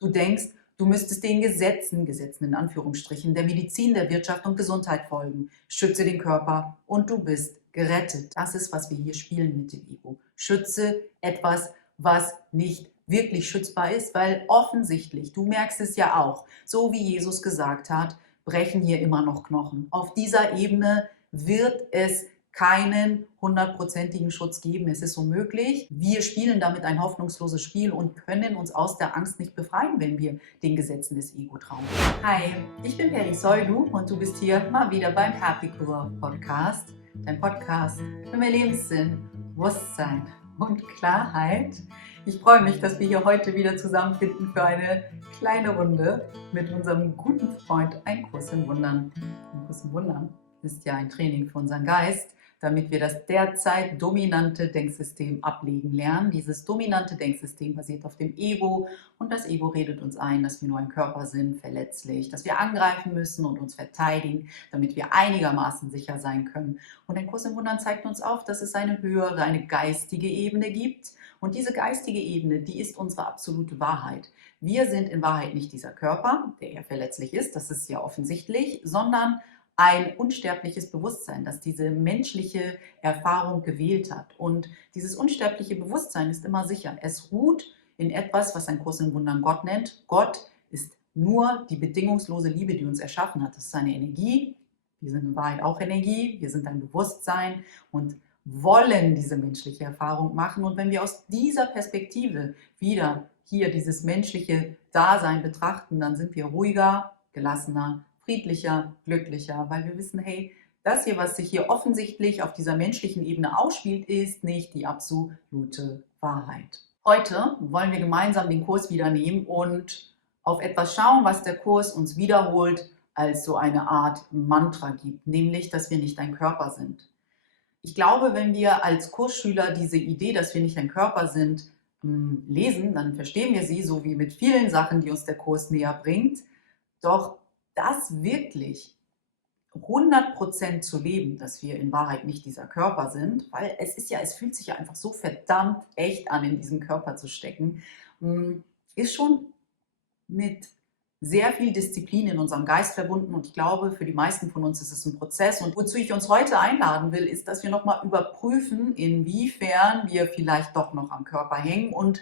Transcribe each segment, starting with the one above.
Du denkst, du müsstest den Gesetzen in Anführungsstrichen, der Medizin, der Wirtschaft und Gesundheit folgen. Schütze den Körper und du bist gerettet. Das ist, was wir hier spielen mit dem Ego. Schütze etwas, was nicht wirklich schützbar ist, weil offensichtlich, du merkst es ja auch, so wie Jesus gesagt hat, brechen hier immer noch Knochen. Auf dieser Ebene wird es keinen hundertprozentigen Schutz geben. Es ist unmöglich. Wir spielen damit ein hoffnungsloses Spiel und können uns aus der Angst nicht befreien, wenn wir den Gesetzen des Ego trauen. Hi, ich bin Peri Soilu und du bist hier mal wieder beim Happy Cool Podcast, dein Podcast für mehr Lebenssinn, Bewusstsein und Klarheit. Ich freue mich, dass wir hier heute wieder zusammenfinden für eine kleine Runde mit unserem guten Freund Ein Kurs im Wundern. Ein Kurs im Wundern ist ja ein Training für unseren Geist, damit wir das derzeit dominante Denksystem ablegen lernen. Dieses dominante Denksystem basiert auf dem Ego und das Ego redet uns ein, dass wir nur ein Körper sind, verletzlich, dass wir angreifen müssen und uns verteidigen, damit wir einigermaßen sicher sein können. Und ein Kurs im Wundern zeigt uns auf, dass es eine höhere, eine geistige Ebene gibt. Und diese geistige Ebene, die ist unsere absolute Wahrheit. Wir sind in Wahrheit nicht dieser Körper, der ja verletzlich ist, das ist ja offensichtlich, sondern ein unsterbliches Bewusstsein, das diese menschliche Erfahrung gewählt hat. Und dieses unsterbliche Bewusstsein ist immer sicher. Es ruht in etwas, was ein Kurs in Wundern Gott nennt. Gott ist nur die bedingungslose Liebe, die uns erschaffen hat. Das ist eine Energie. Wir sind in Wahrheit auch Energie. Wir sind ein Bewusstsein und wollen diese menschliche Erfahrung machen. Und wenn wir aus dieser Perspektive wieder hier dieses menschliche Dasein betrachten, dann sind wir ruhiger, gelassener, friedlicher, glücklicher, weil wir wissen, hey, das hier, was sich hier offensichtlich auf dieser menschlichen Ebene ausspielt, ist nicht die absolute Wahrheit. Heute wollen wir gemeinsam den Kurs wieder nehmen und auf etwas schauen, was der Kurs uns wiederholt als so eine Art Mantra gibt, nämlich, dass wir nicht ein Körper sind. Ich glaube, wenn wir als Kursschüler diese Idee, dass wir nicht ein Körper sind, lesen, dann verstehen wir sie, so wie mit vielen Sachen, die uns der Kurs näher bringt. Doch das wirklich 100% zu leben, dass wir in Wahrheit nicht dieser Körper sind, weil es ist ja, es fühlt sich ja einfach so verdammt echt an, in diesem Körper zu stecken, ist schon mit sehr viel Disziplin in unserem Geist verbunden und ich glaube, für die meisten von uns ist es ein Prozess und wozu ich uns heute einladen will, ist, dass wir nochmal überprüfen, inwiefern wir vielleicht doch noch am Körper hängen und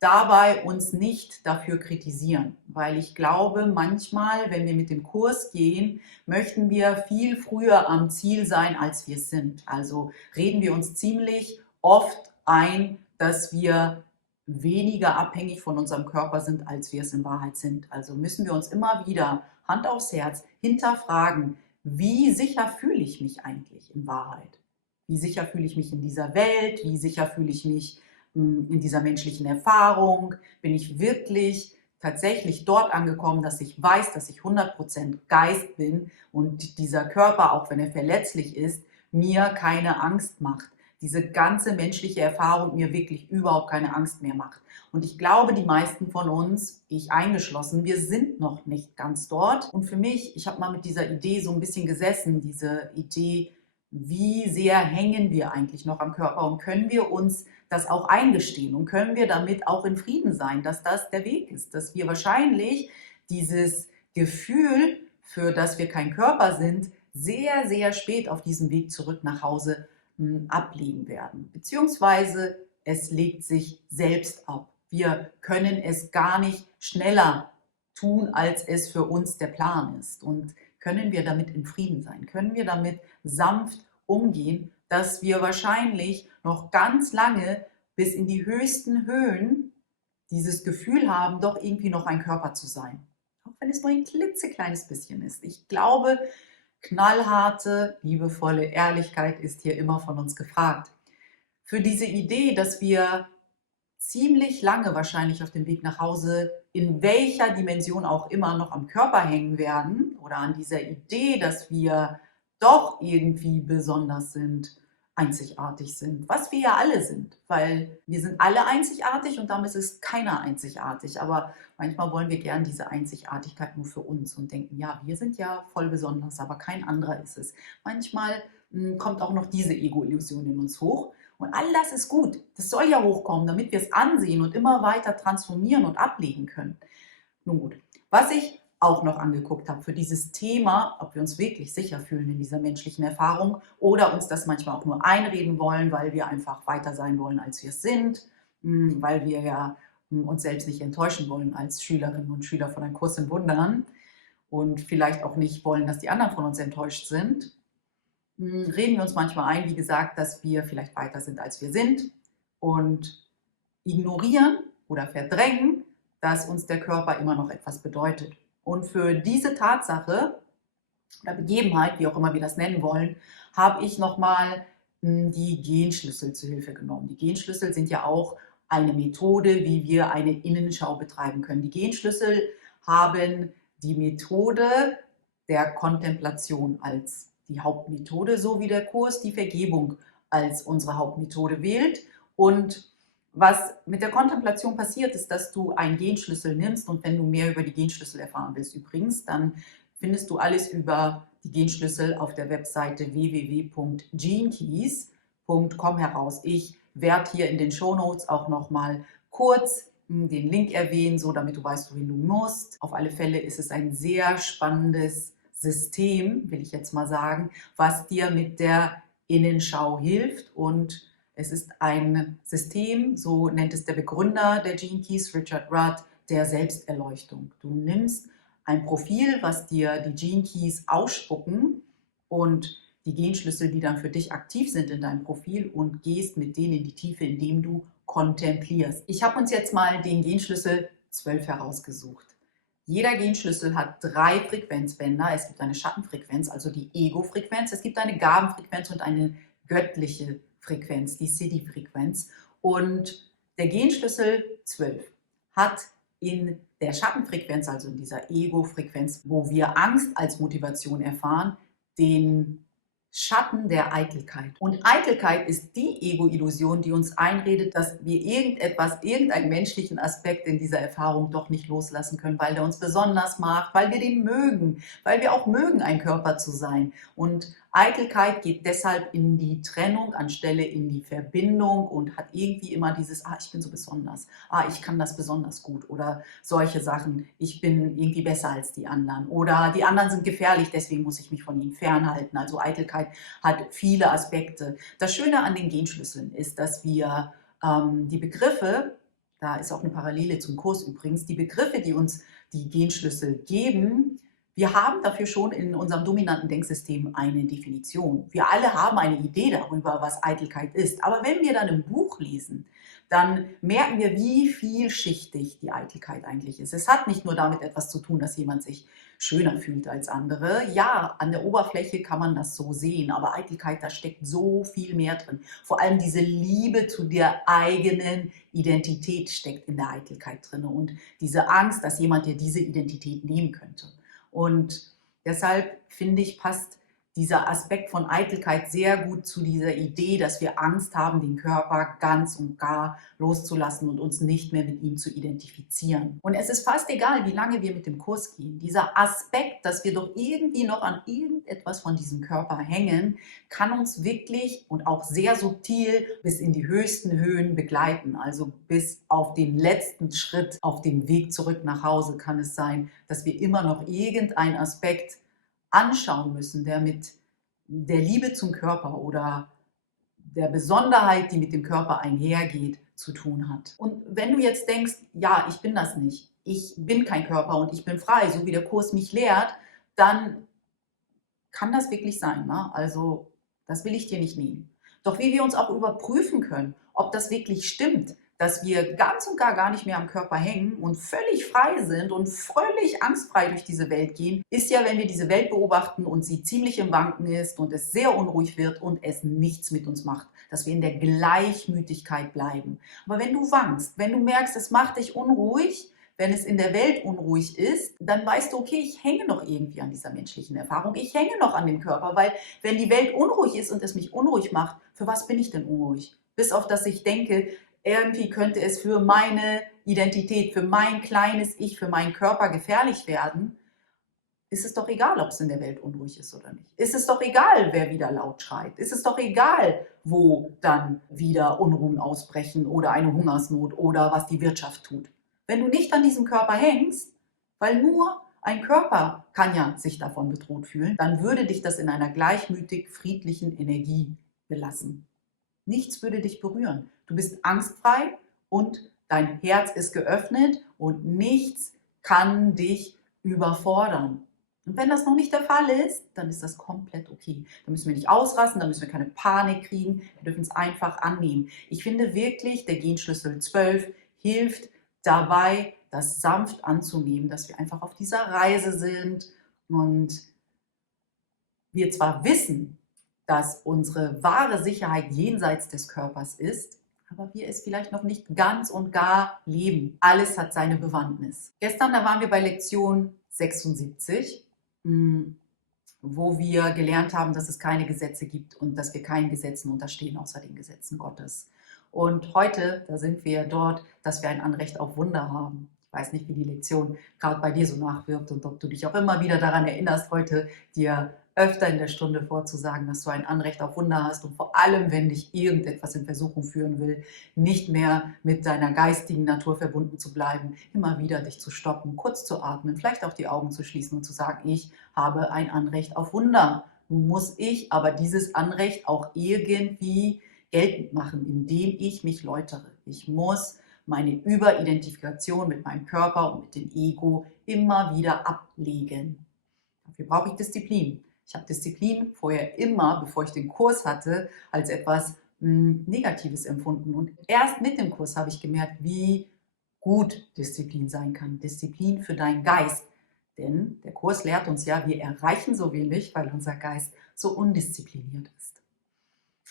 dabei uns nicht dafür kritisieren, weil ich glaube, manchmal, wenn wir mit dem Kurs gehen, möchten wir viel früher am Ziel sein, als wir es sind. Also reden wir uns ziemlich oft ein, dass wir weniger abhängig von unserem Körper sind, als wir es in Wahrheit sind. Also müssen wir uns immer wieder, Hand aufs Herz, hinterfragen, wie sicher fühle ich mich eigentlich in Wahrheit? Wie sicher fühle ich mich in dieser Welt? Wie sicher fühle ich mich in dieser menschlichen Erfahrung? Bin ich wirklich tatsächlich dort angekommen, dass ich weiß, dass ich 100% Geist bin und dieser Körper, auch wenn er verletzlich ist, mir keine Angst macht? Diese ganze menschliche Erfahrung mir wirklich überhaupt keine Angst mehr macht. Und ich glaube, die meisten von uns, ich eingeschlossen, wir sind noch nicht ganz dort. Und für mich, ich habe mal mit dieser Idee so ein bisschen gesessen, diese Idee, wie sehr hängen wir eigentlich noch am Körper und können wir uns das auch eingestehen und können wir damit auch in Frieden sein, dass das der Weg ist, dass wir wahrscheinlich dieses Gefühl, für das wir kein Körper sind, sehr, sehr spät auf diesem Weg zurück nach Hause ablegen werden. Beziehungsweise es legt sich selbst ab. Wir können es gar nicht schneller tun, als es für uns der Plan ist. Und können wir damit in Frieden sein? Können wir damit sanft umgehen, dass wir wahrscheinlich noch ganz lange bis in die höchsten Höhen dieses Gefühl haben, doch irgendwie noch ein Körper zu sein. Auch wenn es nur ein klitzekleines bisschen ist. Ich glaube, knallharte, liebevolle Ehrlichkeit ist hier immer von uns gefragt. Für diese Idee, dass wir ziemlich lange wahrscheinlich auf dem Weg nach Hause, in welcher Dimension auch immer, noch am Körper hängen werden oder an dieser Idee, dass wir doch irgendwie besonders sind, einzigartig sind, was wir ja alle sind, weil wir sind alle einzigartig und damit ist keiner einzigartig, aber manchmal wollen wir gern diese Einzigartigkeit nur für uns und denken, ja, wir sind ja voll besonders, aber kein anderer ist es. Manchmal kommt auch noch diese Ego-Illusion in uns hoch und all das ist gut, das soll ja hochkommen, damit wir es ansehen und immer weiter transformieren und ablegen können. Nun gut, was ich auch noch angeguckt habe für dieses Thema, ob wir uns wirklich sicher fühlen in dieser menschlichen Erfahrung oder uns das manchmal auch nur einreden wollen, weil wir einfach weiter sein wollen, als wir es sind, weil wir ja uns selbst nicht enttäuschen wollen als Schülerinnen und Schüler von einem Kurs in Wundern und vielleicht auch nicht wollen, dass die anderen von uns enttäuscht sind, reden wir uns manchmal ein, wie gesagt, dass wir vielleicht weiter sind, als wir sind und ignorieren oder verdrängen, dass uns der Körper immer noch etwas bedeutet. Und für diese Tatsache oder Begebenheit, wie auch immer wir das nennen wollen, habe ich nochmal die Genschlüssel zu Hilfe genommen. Die Genschlüssel sind ja auch eine Methode, wie wir eine Innenschau betreiben können. Die Genschlüssel haben die Methode der Kontemplation als die Hauptmethode, so wie der Kurs die Vergebung als unsere Hauptmethode wählt. Und was mit der Kontemplation passiert, ist, dass du einen Genschlüssel nimmst und wenn du mehr über die Genschlüssel erfahren willst übrigens, dann findest du alles über die Genschlüssel auf der Webseite www.genekeys.com heraus. Ich werde hier in den Shownotes auch nochmal kurz den Link erwähnen, so damit du weißt, wohin du musst. Auf alle Fälle ist es ein sehr spannendes System, will ich jetzt mal sagen, was dir mit der Innenschau hilft und es ist ein System, so nennt es der Begründer der Gene Keys, Richard Rudd, der Selbsterleuchtung. Du nimmst ein Profil, was dir die Gene Keys ausspucken und die Genschlüssel, die dann für dich aktiv sind in deinem Profil und gehst mit denen in die Tiefe, indem du kontemplierst. Ich habe uns jetzt mal den Genschlüssel 12 herausgesucht. Jeder Genschlüssel hat 3 Frequenzbänder. Es gibt eine Schattenfrequenz, also die Ego-Frequenz. Es gibt eine Gabenfrequenz und eine göttliche Frequenz, die Siddhi-Frequenz. Und der Genschlüssel 12 hat in der Schattenfrequenz, also in dieser Ego-Frequenz, wo wir Angst als Motivation erfahren, den Schatten der Eitelkeit. Und Eitelkeit ist die Ego-Illusion, die uns einredet, dass wir irgendetwas, irgendeinen menschlichen Aspekt in dieser Erfahrung doch nicht loslassen können, weil der uns besonders macht, weil wir den mögen, weil wir auch mögen, ein Körper zu sein. Und Eitelkeit geht deshalb in die Trennung anstelle in die Verbindung und hat irgendwie immer dieses, ich bin so besonders, ich kann das besonders gut oder solche Sachen, ich bin irgendwie besser als die anderen oder die anderen sind gefährlich, deswegen muss ich mich von ihnen fernhalten. Also Eitelkeit hat viele Aspekte. Das Schöne an den Genschlüsseln ist, dass wir die Begriffe, da ist auch eine Parallele zum Kurs übrigens, die Begriffe, die uns die Genschlüssel geben, wir haben dafür schon in unserem dominanten Denksystem eine Definition. Wir alle haben eine Idee darüber, was Eitelkeit ist. Aber wenn wir dann ein Buch lesen, dann merken wir, wie vielschichtig die Eitelkeit eigentlich ist. Es hat nicht nur damit etwas zu tun, dass jemand sich schöner fühlt als andere. Ja, an der Oberfläche kann man das so sehen, aber Eitelkeit, da steckt so viel mehr drin. Vor allem diese Liebe zu der eigenen Identität steckt in der Eitelkeit drin und diese Angst, dass jemand dir diese Identität nehmen könnte. Und deshalb finde ich, passt dieser Aspekt von Eitelkeit sehr gut zu dieser Idee, dass wir Angst haben, den Körper ganz und gar loszulassen und uns nicht mehr mit ihm zu identifizieren. Und es ist fast egal, wie lange wir mit dem Kurs gehen. Dieser Aspekt, dass wir doch irgendwie noch an irgendetwas von diesem Körper hängen, kann uns wirklich und auch sehr subtil bis in die höchsten Höhen begleiten. Also bis auf den letzten Schritt auf dem Weg zurück nach Hause kann es sein, dass wir immer noch irgendeinen Aspekt anschauen müssen, der mit der Liebe zum Körper oder der Besonderheit, die mit dem Körper einhergeht, zu tun hat. Und wenn du jetzt denkst, ja, ich bin das nicht, ich bin kein Körper und ich bin frei, so wie der Kurs mich lehrt, dann kann das wirklich sein. Ne? Also das will ich dir nicht nehmen. Doch wie wir uns auch überprüfen können, ob das wirklich stimmt, dass wir ganz und gar nicht mehr am Körper hängen und völlig frei sind und völlig angstfrei durch diese Welt gehen, ist ja, wenn wir diese Welt beobachten und sie ziemlich im Wanken ist und es sehr unruhig wird und es nichts mit uns macht, dass wir in der Gleichmütigkeit bleiben. Aber wenn du wankst, wenn du merkst, es macht dich unruhig, wenn es in der Welt unruhig ist, dann weißt du, okay, ich hänge noch irgendwie an dieser menschlichen Erfahrung, ich hänge noch an dem Körper, weil wenn die Welt unruhig ist und es mich unruhig macht, für was bin ich denn unruhig? Bis auf, dass ich denke, irgendwie könnte es für meine Identität, für mein kleines Ich, für meinen Körper gefährlich werden, ist es doch egal, ob es in der Welt unruhig ist oder nicht. Ist es doch egal, wer wieder laut schreit. Ist es doch egal, wo dann wieder Unruhen ausbrechen oder eine Hungersnot oder was die Wirtschaft tut. Wenn du nicht an diesem Körper hängst, Weil nur ein Körper kann ja sich davon bedroht fühlen. Dann würde dich das in einer gleichmütig friedlichen Energie belassen. Nichts würde dich berühren. Du bist angstfrei und dein Herz ist geöffnet und nichts kann dich überfordern. Und wenn das noch nicht der Fall ist, dann ist das komplett okay. Da müssen wir nicht ausrasten, da müssen wir keine Panik kriegen. Wir dürfen es einfach annehmen. Ich finde wirklich, der Genschlüssel 12 hilft dabei, das sanft anzunehmen, dass wir einfach auf dieser Reise sind und wir zwar wissen, dass unsere wahre Sicherheit jenseits des Körpers ist, aber wir es vielleicht noch nicht ganz und gar leben. Alles hat seine Bewandtnis. Gestern, da waren wir bei Lektion 76, wo wir gelernt haben, dass es keine Gesetze gibt und dass wir keinen Gesetzen unterstehen außer den Gesetzen Gottes. Und heute, da sind wir dort, dass wir ein Anrecht auf Wunder haben. Ich weiß nicht, wie die Lektion gerade bei dir so nachwirkt und ob du dich auch immer wieder daran erinnerst, heute dir öfter in der Stunde vorzusagen, dass du ein Anrecht auf Wunder hast und vor allem, wenn dich irgendetwas in Versuchung führen will, nicht mehr mit deiner geistigen Natur verbunden zu bleiben, immer wieder dich zu stoppen, kurz zu atmen, vielleicht auch die Augen zu schließen und zu sagen, ich habe ein Anrecht auf Wunder. Nun muss ich aber dieses Anrecht auch irgendwie geltend machen, indem ich mich läutere. Ich muss meine Überidentifikation mit meinem Körper und mit dem Ego immer wieder ablegen. Dafür brauche ich Disziplin. Ich habe Disziplin vorher immer, bevor ich den Kurs hatte, als etwas Negatives empfunden. Und erst mit dem Kurs habe ich gemerkt, wie gut Disziplin sein kann. Disziplin für deinen Geist. Denn der Kurs lehrt uns ja, wir erreichen so wenig, weil unser Geist so undiszipliniert ist.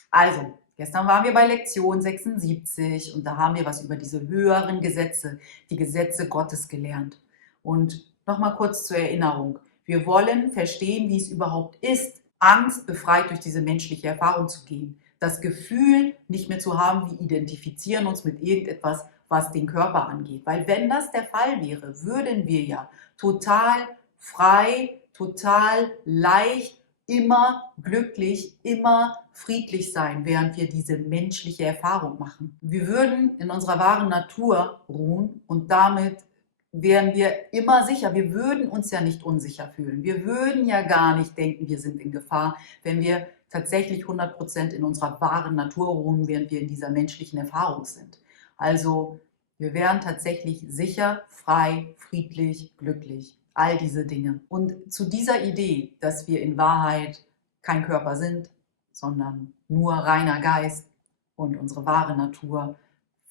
Also, gestern waren wir bei Lektion 76 und da haben wir was über diese höheren Gesetze, die Gesetze Gottes gelernt. Und nochmal kurz zur Erinnerung. Wir wollen verstehen, wie es überhaupt ist, angstbefreit durch diese menschliche Erfahrung zu gehen. Das Gefühl nicht mehr zu haben, wir identifizieren uns mit irgendetwas, was den Körper angeht. Weil wenn das der Fall wäre, würden wir ja total frei, total leicht, immer glücklich, immer friedlich sein, während wir diese menschliche Erfahrung machen. Wir würden in unserer wahren Natur ruhen und damit wären wir immer sicher. Wir würden uns ja nicht unsicher fühlen. Wir würden ja gar nicht denken, wir sind in Gefahr, wenn wir tatsächlich 100% in unserer wahren Natur ruhen, während wir in dieser menschlichen Erfahrung sind. Also wir wären tatsächlich sicher, frei, friedlich, glücklich. All diese Dinge. Und zu dieser Idee, dass wir in Wahrheit kein Körper sind, sondern nur reiner Geist und unsere wahre Natur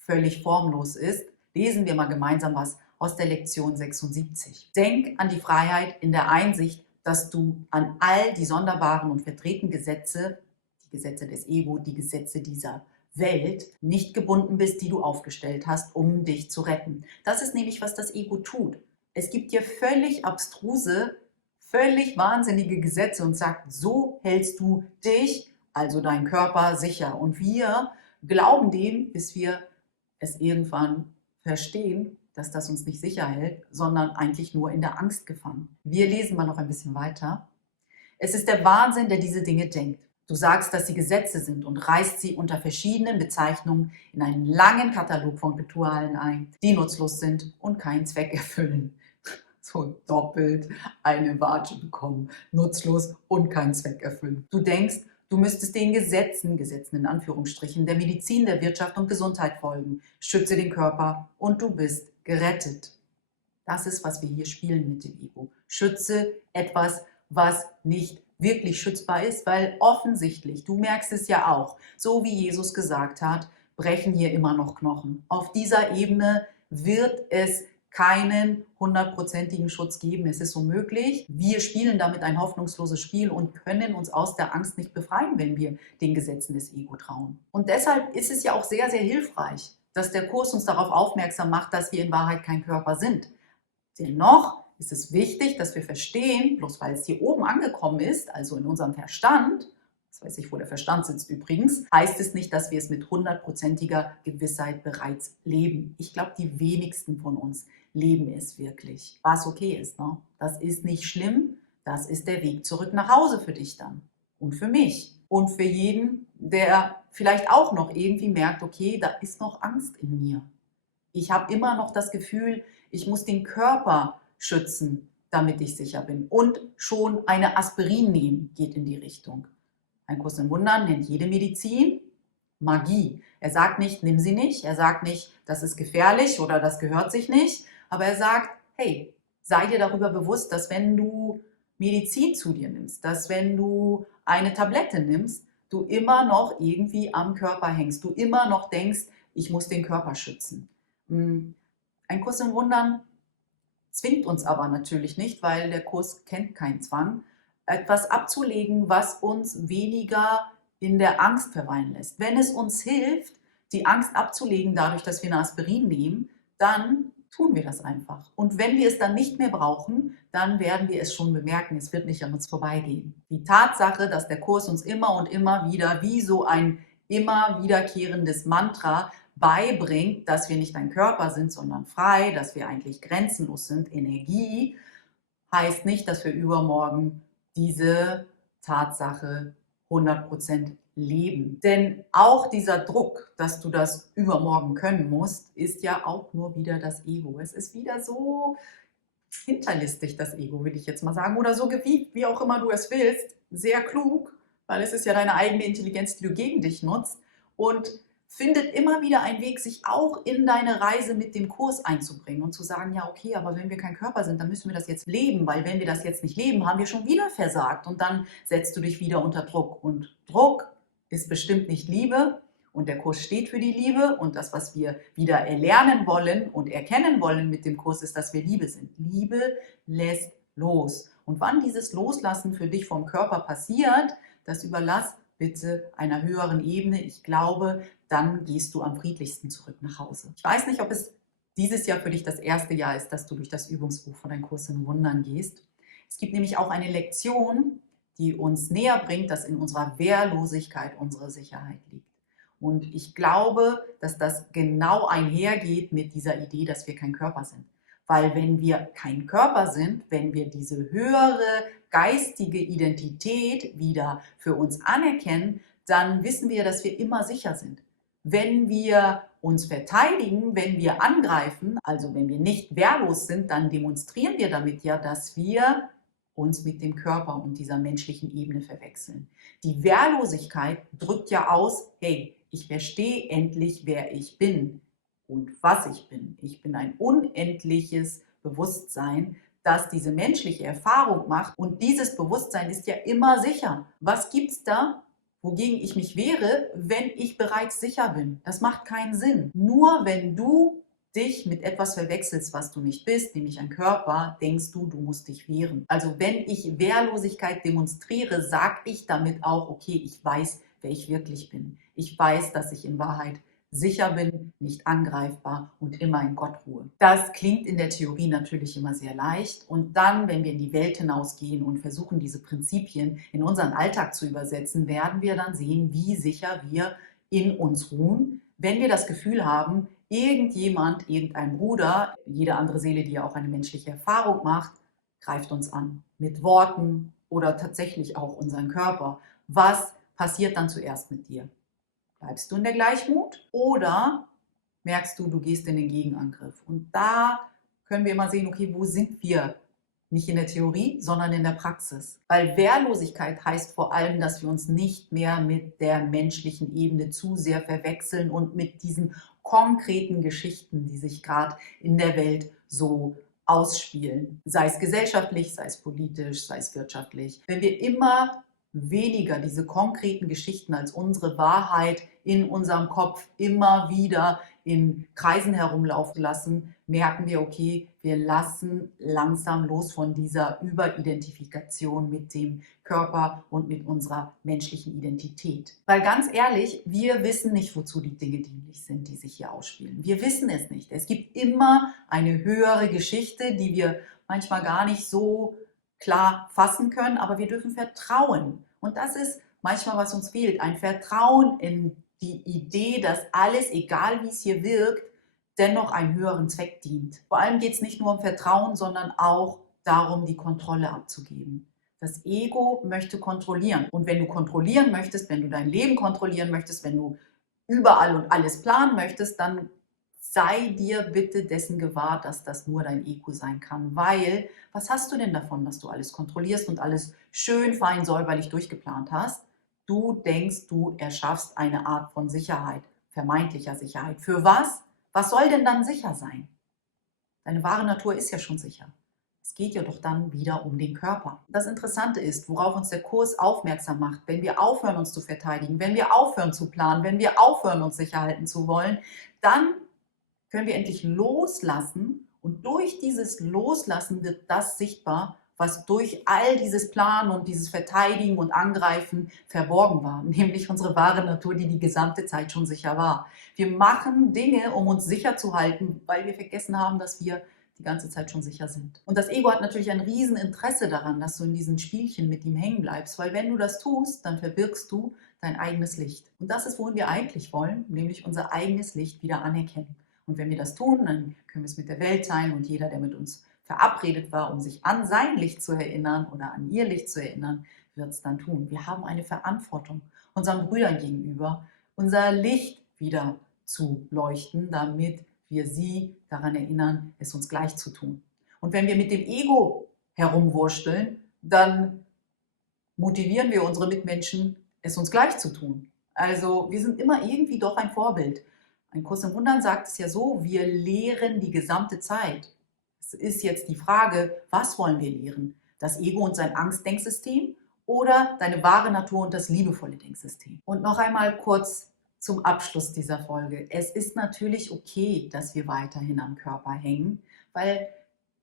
völlig formlos ist, lesen wir mal gemeinsam was aus der Lektion 76. Denk an die Freiheit in der Einsicht, dass du an all die sonderbaren und verdrehten Gesetze, die Gesetze des Ego, die Gesetze dieser Welt, nicht gebunden bist, die du aufgestellt hast, um dich zu retten. Das ist nämlich, was das Ego tut. Es gibt dir völlig abstruse, völlig wahnsinnige Gesetze und sagt, so hältst du dich, also deinen Körper, sicher. Und wir glauben dem, bis wir es irgendwann verstehen, dass das uns nicht sicher hält, sondern eigentlich nur in der Angst gefangen. Wir lesen mal noch ein bisschen weiter. Es ist der Wahnsinn, der diese Dinge denkt. Du sagst, dass sie Gesetze sind und reißt sie unter verschiedenen Bezeichnungen in einen langen Katalog von Ritualen ein, die nutzlos sind und keinen Zweck erfüllen. So doppelt eine Watsche bekommen, nutzlos und keinen Zweck erfüllen. Du denkst, du müsstest den Gesetzen in Anführungsstrichen, der Medizin, der Wirtschaft und Gesundheit folgen. Schütze den Körper und du bist gerettet. Das ist, was wir hier spielen mit dem Ego. Schütze etwas, was nicht wirklich schützbar ist, weil offensichtlich, du merkst es ja auch, so wie Jesus gesagt hat, brechen hier immer noch Knochen. Auf dieser Ebene wird es keinen 100%igen Schutz geben. Es ist unmöglich. Wir spielen damit ein hoffnungsloses Spiel und können uns aus der Angst nicht befreien, wenn wir den Gesetzen des Ego trauen. Und deshalb ist es ja auch sehr, sehr hilfreich, dass der Kurs uns darauf aufmerksam macht, dass wir in Wahrheit kein Körper sind. Dennoch ist es wichtig, dass wir verstehen, bloß weil es hier oben angekommen ist, also in unserem Verstand, das weiß ich, wo der Verstand sitzt übrigens, heißt es nicht, dass wir es mit 100%iger Gewissheit bereits leben. Ich glaube, die wenigsten von uns leben es wirklich. Was okay ist, ne? Das ist nicht schlimm, das ist der Weg zurück nach Hause für dich dann und für mich und für jeden, der vielleicht auch noch irgendwie merkt, okay, da ist noch Angst in mir. Ich habe immer noch das Gefühl, ich muss den Körper schützen, damit ich sicher bin. Und schon eine Aspirin nehmen geht in die Richtung. Ein Kurs im Wundern nennt jede Medizin Magie. Er sagt nicht, nimm sie nicht. Er sagt nicht, das ist gefährlich oder das gehört sich nicht. Aber er sagt, hey, sei dir darüber bewusst, dass wenn du Medizin zu dir nimmst, dass wenn du eine Tablette nimmst, du immer noch irgendwie am Körper hängst. Du immer noch denkst, ich muss den Körper schützen. Ein Kurs im Wundern zwingt uns aber natürlich nicht, weil der Kurs kennt keinen Zwang, etwas abzulegen, was uns weniger in der Angst verweilen lässt. Wenn es uns hilft, die Angst abzulegen, dadurch, dass wir eine Aspirin nehmen, dann tun wir das einfach. Und wenn wir es dann nicht mehr brauchen, dann werden wir es schon bemerken. Es wird nicht an uns vorbeigehen. Die Tatsache, dass der Kurs uns immer und immer wieder wie so ein immer wiederkehrendes Mantra beibringt, dass wir nicht ein Körper sind, sondern frei, dass wir eigentlich grenzenlos sind, Energie, heißt nicht, dass wir übermorgen diese Tatsache 100% leben. Denn auch dieser Druck, dass du das übermorgen können musst, ist ja auch nur wieder das Ego. Es ist wieder so hinterlistig, das Ego, will ich jetzt mal sagen, oder so gewiegt, wie auch immer du es willst, sehr klug, weil es ist ja deine eigene Intelligenz, die du gegen dich nutzt, und findet immer wieder einen Weg, sich auch in deine Reise mit dem Kurs einzubringen und zu sagen, ja okay, aber wenn wir kein Körper sind, dann müssen wir das jetzt leben, weil wenn wir das jetzt nicht leben, haben wir schon wieder versagt und dann setzt du dich wieder unter Druck. Und Druck ist bestimmt nicht Liebe und der Kurs steht für die Liebe und das, was wir wieder erlernen wollen und erkennen wollen mit dem Kurs, ist, dass wir Liebe sind. Liebe lässt los. Und wann dieses Loslassen für dich vom Körper passiert, das überlass bitte einer höheren Ebene. Ich glaube, dann gehst du am friedlichsten zurück nach Hause. Ich weiß nicht, ob es dieses Jahr für dich das erste Jahr ist, dass du durch das Übungsbuch von Ein Kurs in Wundern gehst. Es gibt nämlich auch eine Lektion, die uns näher bringt, dass in unserer Wehrlosigkeit unsere Sicherheit liegt. Und ich glaube, dass das genau einhergeht mit dieser Idee, dass wir kein Körper sind. Weil wenn wir kein Körper sind, wenn wir diese höhere geistige Identität wieder für uns anerkennen, dann wissen wir, dass wir immer sicher sind. Wenn wir uns verteidigen, wenn wir angreifen, also wenn wir nicht wehrlos sind, dann demonstrieren wir damit ja, dass wir uns mit dem Körper und dieser menschlichen Ebene verwechseln. Die Wehrlosigkeit drückt ja aus, hey, ich verstehe endlich, wer ich bin und was ich bin. Ich bin ein unendliches Bewusstsein, das diese menschliche Erfahrung macht, und dieses Bewusstsein ist ja immer sicher. Was gibt es da, wogegen ich mich wehre, wenn ich bereits sicher bin? Das macht keinen Sinn. Nur wenn du dich mit etwas verwechselst, was du nicht bist, nämlich ein Körper, denkst du, du musst dich wehren. Also wenn ich Wehrlosigkeit demonstriere, sage ich damit auch, okay, ich weiß, wer ich wirklich bin. Ich weiß, dass ich in Wahrheit sicher bin, nicht angreifbar und immer in Gott ruhe. Das klingt in der Theorie natürlich immer sehr leicht, und dann, wenn wir in die Welt hinausgehen und versuchen, diese Prinzipien in unseren Alltag zu übersetzen, werden wir dann sehen, wie sicher wir in uns ruhen, wenn wir das Gefühl haben, irgendjemand, irgendein Bruder, jede andere Seele, die ja auch eine menschliche Erfahrung macht, greift uns an mit Worten oder tatsächlich auch unseren Körper. Was passiert dann zuerst mit dir? Bleibst du in der Gleichmut oder merkst du, du gehst in den Gegenangriff? Und da können wir immer sehen, okay, wo sind wir? Nicht in der Theorie, sondern in der Praxis. Weil Wehrlosigkeit heißt vor allem, dass wir uns nicht mehr mit der menschlichen Ebene zu sehr verwechseln und mit diesen konkreten Geschichten, die sich gerade in der Welt so ausspielen. Sei es gesellschaftlich, sei es politisch, sei es wirtschaftlich. Wenn wir immer weniger diese konkreten Geschichten als unsere Wahrheit in unserem Kopf immer wieder in Kreisen herumlaufen lassen, merken wir, okay, wir lassen langsam los von dieser Überidentifikation mit dem Körper und mit unserer menschlichen Identität. Weil ganz ehrlich, wir wissen nicht, wozu die Dinge dienlich sind, die sich hier ausspielen. Wir wissen es nicht. Es gibt immer eine höhere Geschichte, die wir manchmal gar nicht so klar fassen können, aber wir dürfen vertrauen. Und das ist manchmal, was uns fehlt, ein Vertrauen in die Idee, dass alles, egal wie es hier wirkt, dennoch einem höheren Zweck dient. Vor allem geht es nicht nur um Vertrauen, sondern auch darum, die Kontrolle abzugeben. Das Ego möchte kontrollieren. Und wenn du kontrollieren möchtest, wenn du dein Leben kontrollieren möchtest, wenn du überall und alles planen möchtest, dann sei dir bitte dessen gewahr, dass das nur dein Ego sein kann, weil was hast du denn davon, dass du alles kontrollierst und alles schön, fein, säuberlich durchgeplant hast? Du denkst, du erschaffst eine Art von Sicherheit, vermeintlicher Sicherheit. Für was? Was soll denn dann sicher sein? Deine wahre Natur ist ja schon sicher. Es geht ja doch dann wieder um den Körper. Das Interessante ist, worauf uns der Kurs aufmerksam macht, wenn wir aufhören, uns zu verteidigen, wenn wir aufhören zu planen, wenn wir aufhören, uns sicher halten zu wollen, dann können wir endlich loslassen und durch dieses Loslassen wird das sichtbar, was durch all dieses Planen und dieses Verteidigen und Angreifen verborgen war, nämlich unsere wahre Natur, die die gesamte Zeit schon sicher war. Wir machen Dinge, um uns sicher zu halten, weil wir vergessen haben, dass wir die ganze Zeit schon sicher sind. Und das Ego hat natürlich ein Rieseninteresse daran, dass du in diesen Spielchen mit ihm hängen bleibst, weil wenn du das tust, dann verbirgst du dein eigenes Licht. Und das ist, wohin wir eigentlich wollen, nämlich unser eigenes Licht wieder anerkennen. Und wenn wir das tun, dann können wir es mit der Welt teilen und jeder, der mit uns verabredet war, um sich an sein Licht zu erinnern oder an ihr Licht zu erinnern, wird es dann tun. Wir haben eine Verantwortung unseren Brüdern gegenüber, unser Licht wieder zu leuchten, damit wir sie daran erinnern, es uns gleich zu tun. Und wenn wir mit dem Ego herumwursteln, dann motivieren wir unsere Mitmenschen, es uns gleich zu tun. Also wir sind immer irgendwie doch ein Vorbild. Ein Kurs im Wundern sagt es ja so, wir lehren die gesamte Zeit. Es ist jetzt die Frage, was wollen wir lehren? Das Ego und sein Angstdenksystem oder deine wahre Natur und das liebevolle Denksystem? Und noch einmal kurz zum Abschluss dieser Folge. Es ist natürlich okay, dass wir weiterhin am Körper hängen, weil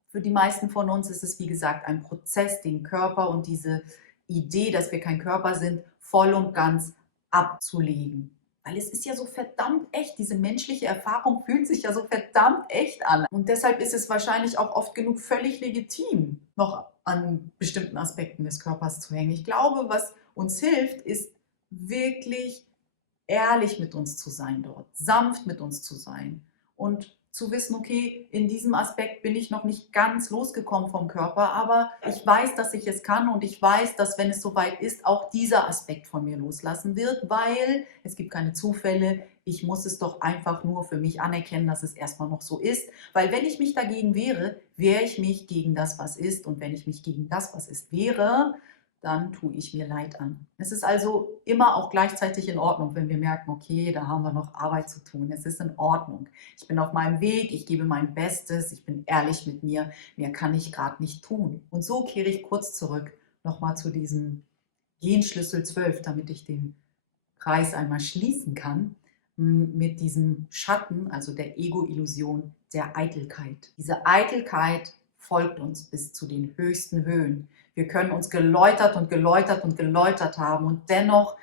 für die meisten von uns ist es, wie gesagt, ein Prozess, den Körper und diese Idee, dass wir kein Körper sind, voll und ganz abzulegen. Weil es ist ja so verdammt echt, diese menschliche Erfahrung fühlt sich ja so verdammt echt an. Und deshalb ist es wahrscheinlich auch oft genug völlig legitim, noch an bestimmten Aspekten des Körpers zu hängen. Ich glaube, was uns hilft, ist wirklich ehrlich mit uns zu sein dort, sanft mit uns zu sein und zu wissen, okay, in diesem Aspekt bin ich noch nicht ganz losgekommen vom Körper, aber ich weiß, dass ich es kann und ich weiß, dass, wenn es soweit ist, auch dieser Aspekt von mir loslassen wird, weil es gibt keine Zufälle. Ich muss es doch einfach nur für mich anerkennen, dass es erstmal noch so ist, weil wenn ich mich dagegen wehre, wehre ich mich gegen das, was ist, und wenn ich mich gegen das, was ist, wehre, dann tue ich mir Leid an. Es ist also immer auch gleichzeitig in Ordnung, wenn wir merken, okay, da haben wir noch Arbeit zu tun. Es ist in Ordnung. Ich bin auf meinem Weg, ich gebe mein Bestes, ich bin ehrlich mit mir, mehr kann ich gerade nicht tun. Und so kehre ich kurz zurück, nochmal zu diesem Genschlüssel 12, damit ich den Kreis einmal schließen kann, mit diesem Schatten, also der Ego-Illusion der Eitelkeit. Diese Eitelkeit folgt uns bis zu den höchsten Höhen. Wir können uns geläutert und geläutert und geläutert haben und dennoch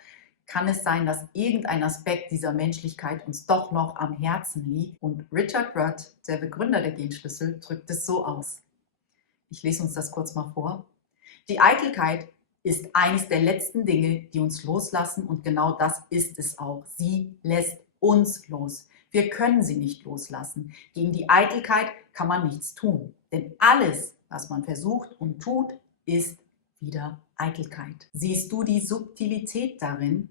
kann es sein, dass irgendein Aspekt dieser Menschlichkeit uns doch noch am Herzen liegt. Und Richard Rudd, der Begründer der Genschlüssel, drückt es so aus. Ich lese uns das kurz mal vor. Die Eitelkeit ist eines der letzten Dinge, die uns loslassen, und genau das ist es auch. Sie lässt uns los. Wir können sie nicht loslassen. Gegen die Eitelkeit kann man nichts tun, denn alles, was man versucht und tut, ist wieder Eitelkeit. Siehst du die Subtilität darin?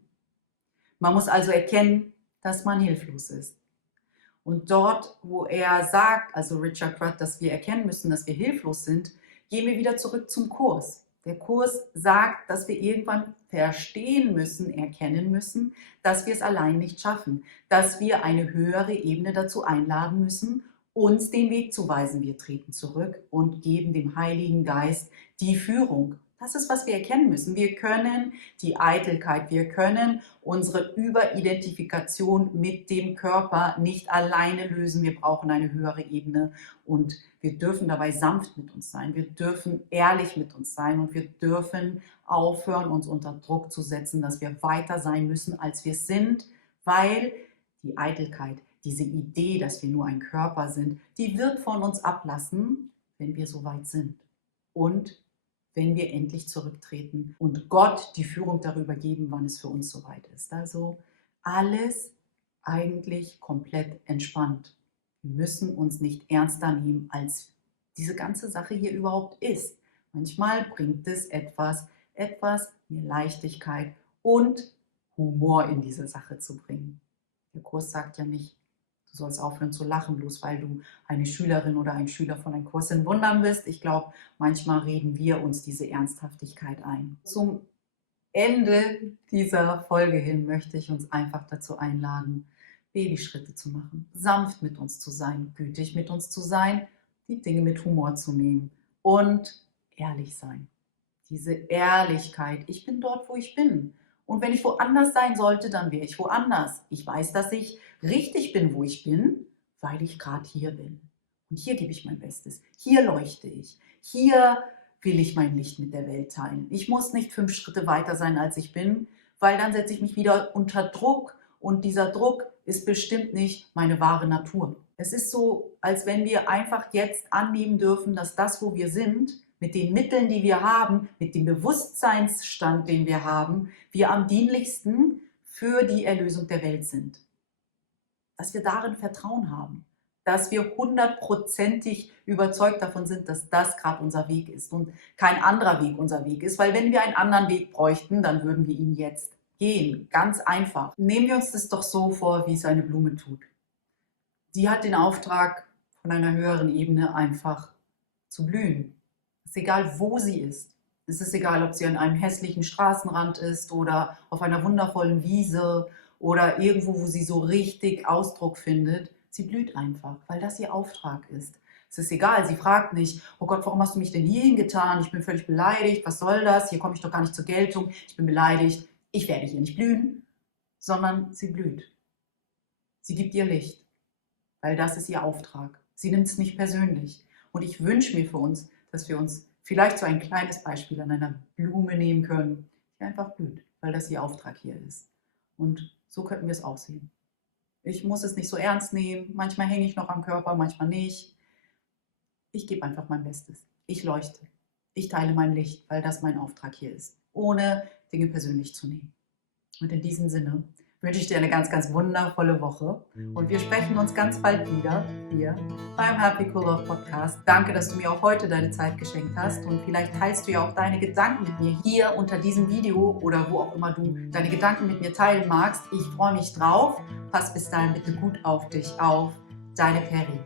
Man muss also erkennen, dass man hilflos ist. Und dort, wo er sagt, also Richard Rudd, dass wir erkennen müssen, dass wir hilflos sind, gehen wir wieder zurück zum Kurs. Der Kurs sagt, dass wir irgendwann verstehen müssen, erkennen müssen, dass wir es allein nicht schaffen, dass wir eine höhere Ebene dazu einladen müssen, uns den Weg zu weisen. Wir treten zurück und geben dem Heiligen Geist die Führung. Das ist, was wir erkennen müssen. Wir können die Eitelkeit, wir können unsere Überidentifikation mit dem Körper nicht alleine lösen. Wir brauchen eine höhere Ebene und wir dürfen dabei sanft mit uns sein. Wir dürfen ehrlich mit uns sein und wir dürfen aufhören, uns unter Druck zu setzen, dass wir weiter sein müssen, als wir sind, weil die Eitelkeit, diese Idee, dass wir nur ein Körper sind, die wird von uns ablassen, wenn wir so weit sind. Und wenn wir endlich zurücktreten und Gott die Führung darüber geben, wann es für uns soweit ist. Also alles eigentlich komplett entspannt. Wir müssen uns nicht ernster nehmen, als diese ganze Sache hier überhaupt ist. Manchmal bringt es etwas mehr Leichtigkeit und Humor in diese Sache zu bringen. Der Kurs sagt ja nicht, du Du sollst aufhören zu lachen, bloß weil du eine Schülerin oder ein Schüler von einem Kurs in Wundern bist. Ich glaube, manchmal reden wir uns diese Ernsthaftigkeit ein. Zum Ende dieser Folge hin möchte ich uns einfach dazu einladen, Babyschritte zu machen, sanft mit uns zu sein, gütig mit uns zu sein, die Dinge mit Humor zu nehmen und ehrlich sein. Diese Ehrlichkeit, ich bin dort, wo ich bin. Und wenn ich woanders sein sollte, dann wäre ich woanders. Ich weiß, dass ich richtig bin, wo ich bin, weil ich gerade hier bin. Und hier gebe ich mein Bestes. Hier leuchte ich. Hier will ich mein Licht mit der Welt teilen. Ich muss nicht 5 Schritte weiter sein, als ich bin, weil dann setze ich mich wieder unter Druck. Und dieser Druck ist bestimmt nicht meine wahre Natur. Es ist so, als wenn wir einfach jetzt annehmen dürfen, dass das, wo wir sind, mit den Mitteln, die wir haben, mit dem Bewusstseinsstand, den wir haben, wir am dienlichsten für die Erlösung der Welt sind. Dass wir darin Vertrauen haben, dass wir 100%ig überzeugt davon sind, dass das gerade unser Weg ist und kein anderer Weg unser Weg ist, weil wenn wir einen anderen Weg bräuchten, dann würden wir ihn jetzt gehen. Ganz einfach. Nehmen wir uns das doch so vor, wie es eine Blume tut. Sie hat den Auftrag von einer höheren Ebene einfach zu blühen. Es ist egal, wo sie ist. Es ist egal, ob sie an einem hässlichen Straßenrand ist oder auf einer wundervollen Wiese oder irgendwo, wo sie so richtig Ausdruck findet. Sie blüht einfach, weil das ihr Auftrag ist. Es ist egal, sie fragt nicht, oh Gott, warum hast du mich denn hierhin getan? Ich bin völlig beleidigt, was soll das? Hier komme ich doch gar nicht zur Geltung, ich bin beleidigt, ich werde hier nicht blühen, sondern sie blüht. Sie gibt ihr Licht, weil das ist ihr Auftrag. Sie nimmt es nicht persönlich. Und ich wünsche mir für uns, dass wir uns vielleicht so ein kleines Beispiel an einer Blume nehmen können, die einfach blüht, weil das ihr Auftrag hier ist. Und so könnten wir es auch sehen. Ich muss es nicht so ernst nehmen. Manchmal hänge ich noch am Körper, manchmal nicht. Ich gebe einfach mein Bestes. Ich leuchte. Ich teile mein Licht, weil das mein Auftrag hier ist, ohne Dinge persönlich zu nehmen. Und in diesem Sinne wünsche ich dir eine ganz, ganz wundervolle Woche. Und wir sprechen uns ganz bald wieder hier beim Happy Cool Love Podcast. Danke, dass du mir auch heute deine Zeit geschenkt hast. Und vielleicht teilst du ja auch deine Gedanken mit mir hier unter diesem Video oder wo auch immer du deine Gedanken mit mir teilen magst. Ich freue mich drauf. Pass bis dahin bitte gut auf dich auf. Deine Peri.